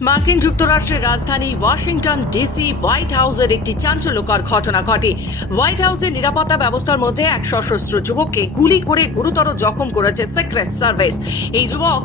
মার্কিন যুক্তরাষ্ট্রের রাজধানী ওয়াশিংটন ডিসি হোয়াইট হাউসের একটি চাঞ্চল্যকর ঘটনা ঘটে। হোয়াইট হাউসের নিরাপত্তা ব্যবস্থার মধ্যে এক সশস্ত্র যুবককে গুলি করে গুরুতর জখম করেছে সিক্রেট সার্ভিস। এই যুবক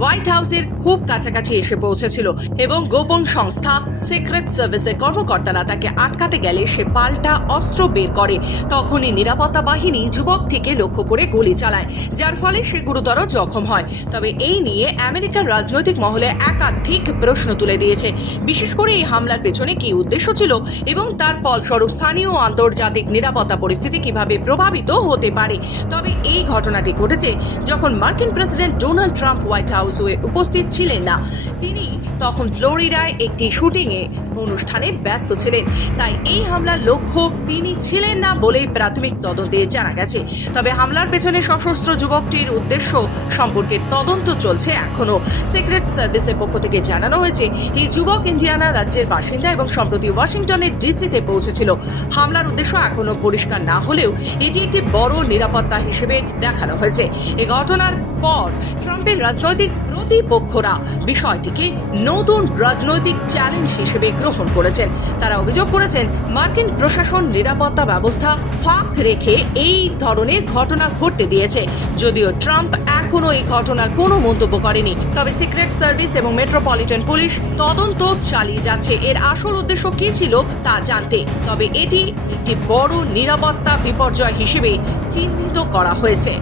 হোয়াইট হাউসের খুব কাছাকাছি এসে পৌঁছেছিল এবং গোপন সংস্থা সিক্রেট সার্ভিসের কর্মকর্তারা তাকে আটকাতে গেলে সে পাল্টা অস্ত্র বের করে। তখনই নিরাপত্তা বাহিনী যুবকটিকে লক্ষ্য করে গুলি চালায়, যার ফলে সে গুরুতর জখম হয়। তবে এই নিয়ে আমেরিকার রাজনৈতিক মহলে একাধিক প্রশ্ন তুলে দিয়েছে। বিশেষ করে এই হামলার পেছনে কি উদ্দেশ্য ছিল এবং তার ফলস্বরূপ স্থানীয় আন্তর্জাতিক নিরাপত্তা পরিস্থিতি কীভাবে প্রভাবিত হতে পারে? তবে এই ঘটনাটি ঘটেছে যখন মার্কিন প্রেসিডেন্ট ডোনাল্ড ট্রাম্প হোয়াইট হাউসে উপস্থিত ছিলেন না। তিনি। তখন ফ্লোরিডায় একটি শুটিংয়ে অনুষ্ঠানে ব্যস্ত ছিলেন। তাই এই হামলার লক্ষ্য তিনি ছিলেন না বলেই প্রাথমিক তদন্তে জানা গেছে। তবে হামলার পেছনে সশস্ত্র যুবকটির উদ্দেশ্য সম্পর্কে তদন্ত চলছে এখনও সিক্রেট সার্ভিসের পক্ষ থেকে জানানো হয়েছে, এই যুবক ইন্ডিয়ানা রাজ্যের বাসিন্দা এবং সম্প্রতি ওয়াশিংটনের ডিসিতে পৌঁছেছিল। হামলার উদ্দেশ্য এখনও পরিষ্কার না হলেও এটি একটি বড় নিরাপত্তা হিসেবে দেখানো হয়েছে। এই ঘটনার পর ট্রাম্পের রাজনৈতিক প্রতিপক্ষরা বিষয়টিকে নতুন রাজনৈতিক চ্যালেঞ্জ হিসেবে গ্রহণ করেছেন। তারা অভিযোগ করেছেন, মার্কিন প্রশাসন নিরাপত্তা ব্যবস্থা ফাঁক রেখে এই ধরনের ঘটনা ঘটতে দিয়েছে। যদিও ট্রাম্প এখনও এই ঘটনার কোনো মন্তব্য করেনি। তবে সিক্রেট সার্ভিস এবং মেট্রোপলিটন পুলিশ তদন্ত চালিয়ে যাচ্ছে। এর আসল উদ্দেশ্য কি ছিল তা জানতে। তবে এটি একটি বড় নিরাপত্তা বিপর্যয় হিসেবে চিহ্নিত করা হয়েছে।